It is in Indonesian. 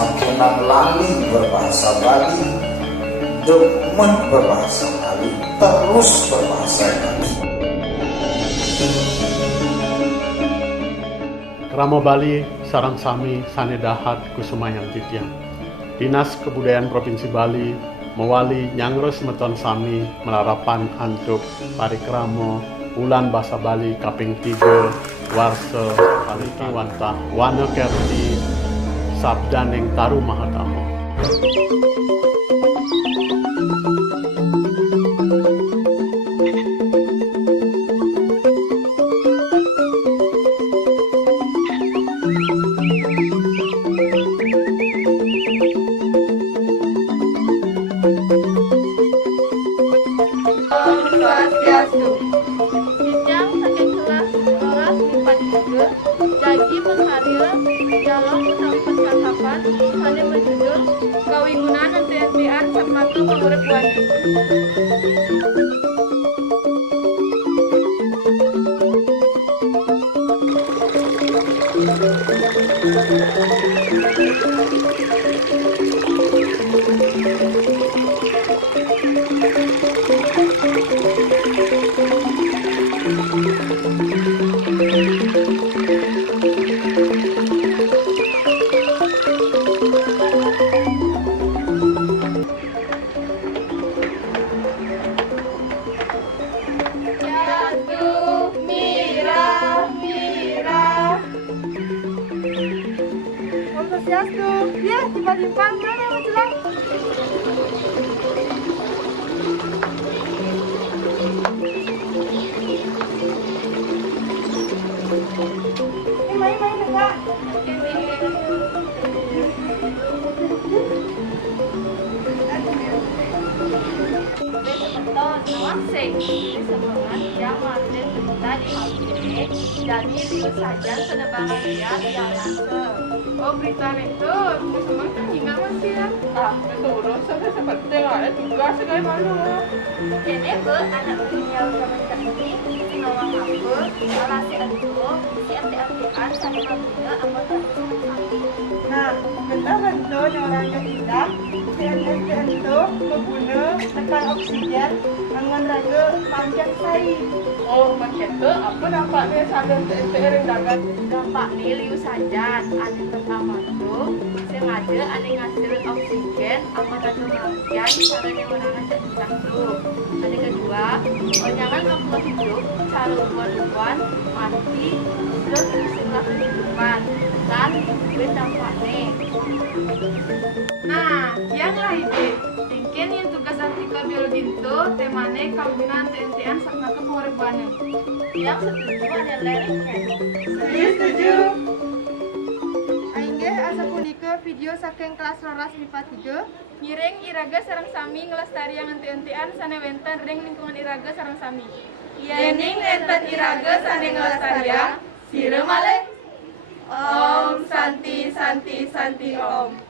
semakin lali berbahasa Bali, demen berbahasa Bali, terus berbahasa Bali. Krama Bali sarang sami sanedahat kusumayang titian. Dinas Kebudayaan Provinsi Bali mewali nyangros meton sami melarapan antuk parikramo Bulan Bahasa Bali kaping 3 warsa paliti wantah wana kerti sabdaneng taru mahatamo. Swastiastu. Kijang saking kelas oras lipat juga, jagi mengharia dalam utawi percakapan sane berjudul kawingunan ente-entean sapmaka pangurip wani. Swastiastu. Ya, tiba-tiba mana menjelang? Main enggak? Semangat yang mantin kita di Alkene jadi liu saja senebangan dia lanse. Oh berita itu semua kan hingga masih ya. Betul, saya seperti ada tugas segala malu. Kene be anak dunia zaman ini di nawang apa alasi itu si ente-entean sama kamunya anggota kami. Nah, bentuk orangnya kita, si ente itu membunuh tekan oksigen dengan raga panjang sai. Oh, macam tu apa nampaknya sambil ente yang dagang? Dampak nih liu saja. Ane pertama tuh sengaja ane ngasih oksigen sama ratu makian cara yang orang ngajak kita tuh. Ane kedua, jangan kamu hidup cara hubungan mati terus terusinlah kehidupan dan gue dampak nih. Nah, yang lain deh. Mungkin yang tugas artikel biologi itu temanya kawinan ente-entean sakna kepenguripan. Yang setuju ada lereng kan? Setuju. Ainggih asa punika video saking kelas rolas MIPA 3 Ngiring iraga sareng sami ngelestari yang ente-entean sane wenten ring lingkungan iraga sareng sami. Yening enten iraga sane ngelestarian, sire malih. Om Santi Santi Santi Om.